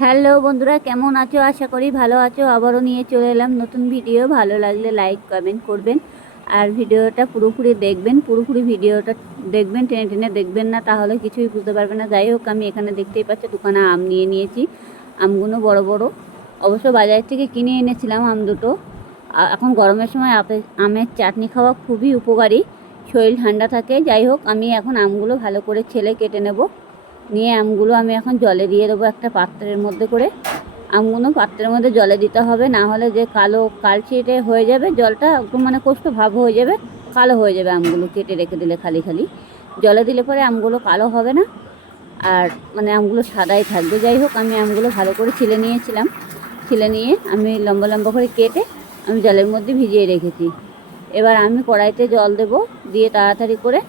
Hello বন্ধুরা, কেমন আছো? আশা করি ভালো আছো। আবারও নিয়ে চলে এলাম নতুন ভিডিও। ভালো লাগলে লাইক কমেন্ট করবেন আর ভিডিওটা পুরোপুরি দেখবেন। পুরোপুরি ভিডিওটা দেখবেন, টেনে টেনে দেখবেন না, তাহলে কিছুই বুঝতে পারবেন না। যাই হোক, আমি এখানে দেখতেই পাচ্ছি দোকানে আম নিয়ে নিয়েছি। আমগুলো বড় বড়, অবশ্য বাজার থেকে কিনে এনেছিলাম আম দুটো। এখন গরমের সময় আমের চাটনি খাওয়া খুবই উপকারী, শরীর ঠান্ডা থাকে। যাই হোক, আমি এখন আমগুলো ভালো করে ছেলে কেটে নেব। নিয়ে আমগুলো আমি এখন জলে দিয়ে দেবো একটা পাত্রের মধ্যে করে। আমগুলো পাত্রের মধ্যে জলে দিতে হবে, না হলে যে কালো কালচিটে হয়ে যাবে, জলটা একটু মানে কোষ্ঠ ভাব হয়ে যাবে, কালো হয়ে যাবে। আমগুলো কেটে রেখে দিলে খালি খালি জলে দিলে পরে আমগুলো কালো হবে না, আর মানে আমগুলো সাদাই থাকবে। যাই হোক, আমি আমগুলো ভালো করে ছিলে নিয়েছিলাম। ছিলে নিয়ে আমি লম্বা লম্বা করে কেটে আমি জলের মধ্যে ভিজিয়ে রেখেছি। এবার আমি কড়াইতে জল দেব, দিয়ে তাড়াতাড়ি করে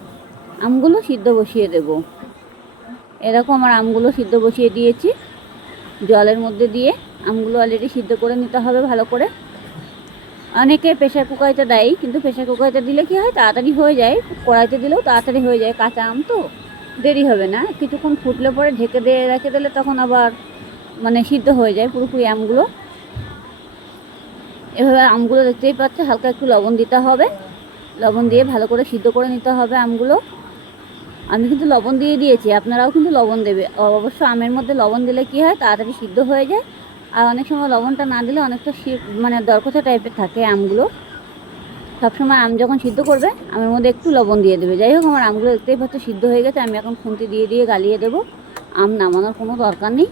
আমগুলো সিদ্ধ বসিয়ে দেব। এরকম আমার আমগুলো সিদ্ধ বসিয়ে দিয়েছি জলের মধ্যে দিয়ে। আমগুলো অলরেডি সিদ্ধ করে নিতে হবে ভালো করে। অনেকে প্রেশার কুকারতে দেয়, কিন্তু প্রেশার কুকারতে দিলে কি হয়, তাড়াতাড়ি হয়ে যায়। কড়াইতে দিলেও তাড়াতাড়ি হয়ে যায়, কাঁচা আম তো দেরি হবে না। কিছুক্ষণ ফুটলে পরে ঢেকে দিয়ে রেখে দিলে তখন আবার মানে সিদ্ধ হয়ে যায় পুরোপুরি আমগুলো। এভাবে আমগুলো দেখতেই পাচ্ছে, হালকা একটু লবণ দিতে হবে। লবণ দিয়ে ভালো করে সিদ্ধ করে নিতে হবে আমগুলো। আমি কিন্তু লবণ দিয়ে দিয়েছি, আপনারাও কিন্তু লবণ দেবে। অবশ্য আমের মধ্যে লবণ দিলে কি হয়, তাড়াতাড়ি সিদ্ধ হয়ে যায়। আর অনেক সময় লবণটা না দিলে অনেকটা মানে দরকচা টাইপের থাকে আমগুলো। সবসময় আম যখন সিদ্ধ করবে আমের মধ্যে একটু লবণ দিয়ে দেবে। যাই হোক, আমার আমগুলো দেখতেই পাচ্ছ সিদ্ধ হয়ে গেছে। আমি এখন খুন্তি দিয়ে দিয়ে গালিয়ে দেবো। আম নামানোর কোনো দরকার নেই,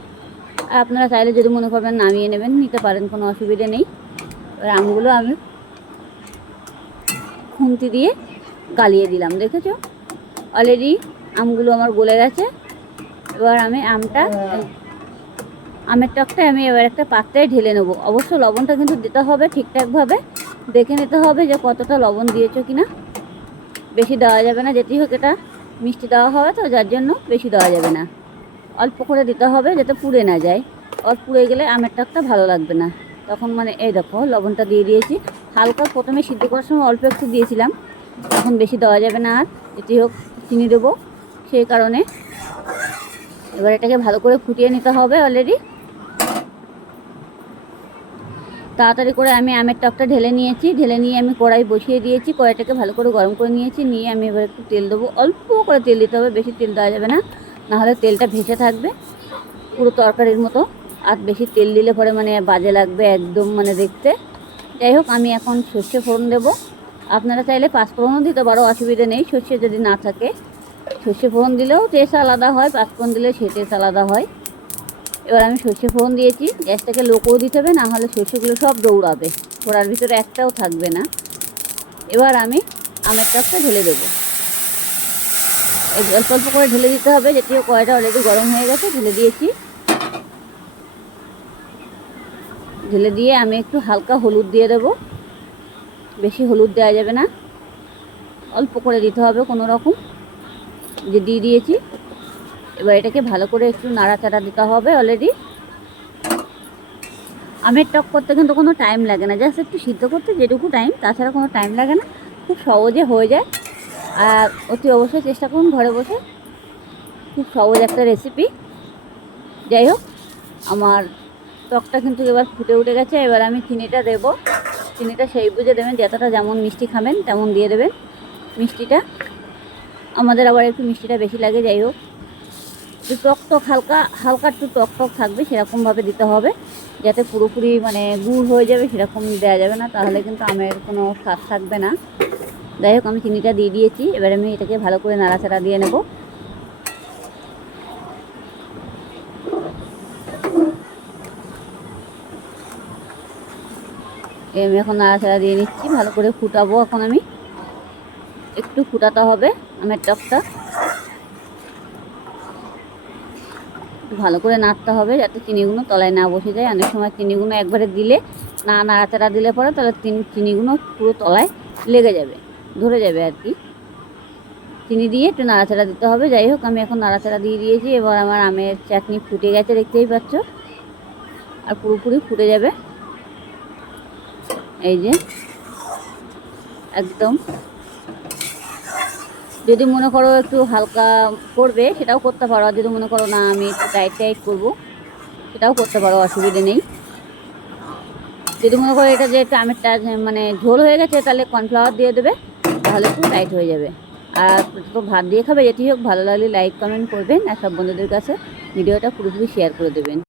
আর আপনারা চাইলে যদি মনে করবেন নামিয়ে নেবেন, নিতে পারেন, কোনো অসুবিধে নেই। এবার আমগুলো আমি খুন্তি দিয়ে গালিয়ে দিলাম, দেখেছো অলরেডি আমগুলো আমার গলে গেছে। এবার আমি আমের টকটা আমি এবার একটা পাত্রে ঢেলে নেবো। অবশ্য লবণটা কিন্তু দিতে হবে ঠিকঠাকভাবে, দেখে নিতে হবে যে কতটা লবণ দিয়েছো কিনা। বেশি দেওয়া যাবে না, যেতেই হোক এটা মিষ্টি দেওয়া হবে তো, যার জন্য বেশি দেওয়া যাবে না। অল্প করে দিতে হবে যাতে পুড়ে না যায়। অল্প পুড়ে গেলে আমের টকটা ভালো লাগবে না তখন। মানে এই দেখো, লবণটা দিয়ে দিয়েছি। হালকা প্রথমে সিদ্ধ করার সময় অল্প একটু দিয়েছিলাম, এখন বেশি দেওয়া যাবে না। আর যেতেই হোক চিনি দেবো, সেই কারণে এবার এটাকে ভালো করে ফুটিয়ে নিতে হবে। অলরেডি তাড়াতাড়ি করে আমি আমের টকটা ঢেলে নিয়েছি। ঢেলে নিয়ে আমি কড়াই বসিয়ে দিয়েছি। কড়াইটাকে ভালো করে গরম করে নিয়েছি। নিয়ে আমি এবার একটু তেল দেবো। অল্প করে তেল দিতে হবে, বেশি তেল দেওয়া যাবে না, নাহলে তেলটা ভেসে থাকবে পুরো তরকারির মতো। আর বেশি তেল দিলে পরে মানে বাজে লাগবে একদম, মানে দেখতে। যাই হোক, আমি এখন সর্ষে ফোড়ন দেবো। আপনারা চাইলে পাঁচফোড়নও দিতে পারো, অসুবিধা নেই। সর্ষে যদি না থাকে, সর্ষে ফোড়ন দিলেও টেস্ট আলাদা হয়, পাঁচফোড়ন দিলে সে টেস্ট আলাদা হয়। এবার আমি সর্ষে ফোড়ন দিয়েছি। গ্যাসটাকে লো করে দিতে হবে, না হলে সর্ষেগুলো সব দৌড়াবে, ফোড়ার ভিতরে একটাও থাকবে না। এবার আমি আমের টকটা ঢেলে দেবো। এই অল্প অল্প করে ঢেলে দিতে হবে, যদিও কড়াইটা অলরেডি গরম হয়ে গেছে। ঢেলে দিয়েছি। ঢেলে দিয়ে আমি একটু হালকা হলুদ দিয়ে দেবো। বেশি হলুদ দেওয়া যাবে না, অল্প করে দিতে হবে কোনো রকম। যে দিয়ে দিয়েছি, এবার এটাকে ভালো করে একটু নাড়াচাড়া দিতে হবে। অলরেডি আমের টক করতে কিন্তু কোনো টাইম লাগে না, জাস্ট একটু সিদ্ধ করতে যেটুকু টাইম, তাছাড়া কোনো টাইম লাগে না, খুব সহজে হয়ে যায়। আর অতি অবশ্যই চেষ্টা করুন ঘরে বসে, খুব সহজ একটা রেসিপি। যাই হোক, আমার টকটা কিন্তু এবার ফুটে উঠে গেছে। এবার আমি চিনিটা দেবো। চিনিটা সেই বুঝে দেবেন, যতটা যেমন মিষ্টি খাবেন তেমন দিয়ে দেবেন মিষ্টিটা। আমাদের আবার একটু মিষ্টিটা বেশি লাগে। যাই হোক, একটু টক টক হালকা হালকা একটু টক টক থাকবে সেরকমভাবে দিতে হবে, যাতে পুরোপুরি মানে গুড় হয়ে যাবে সেরকম দেওয়া যাবে না, তাহলে কিন্তু আমের কোনো স্বাদ থাকবে না। যাই হোক, আমি চিনিটা দিয়ে দিয়েছি। এবার আমি এটাকে ভালো করে নাড়াচাড়া দিয়ে নেব। আমি এখন নাড়াচাড়া দিয়ে নিচ্ছি, ভালো করে ফুটাবো। এখন আমি একটু ফুটাতে হবে আমের টকটা, ভালো করে নাড়তে হবে যাতে চিনিগুলো তলায় না বসে যায়। অনেক সময় চিনিগুলো একবারে দিলে, না নাড়াচাড়া দিলে পরে তাহলে চিনিগুলো পুরো তলায় লেগে যাবে, ধরে যাবে আর কি। চিনি দিয়ে একটু নাড়াচাড়া দিতে হবে। যাই হোক, আমি এখন নাড়াচাড়া দিয়ে দিয়েছি। এবার আমার আমের চাটনি ফুটে গেছে, দেখতেই পাচ্ছ, আর পুরোপুরি ফুটে যাবে। এই যে একদম, যদি মনে করো একটু হালকা করবে সেটাও করতে পারো, আর যদি মনে করো না আমি একটু টাইট টাইট করবো সেটাও করতে পারো, অসুবিধে নেই। যদি মনে করো এটা যে একটু আমেরটা মানে ঝোল হয়ে গেছে, তাহলে কর্নফ্লাওয়ার দিয়ে দেবে, তাহলে পুরো টাইট হয়ে যাবে। আর তো ভাত দিয়ে খাবে, যেটি হোক। ভালো লাগলে লাইক কমেন্ট করবেন, আর সব বন্ধুদের কাছে ভিডিওটা পুরোপুরি শেয়ার করে দেবেন।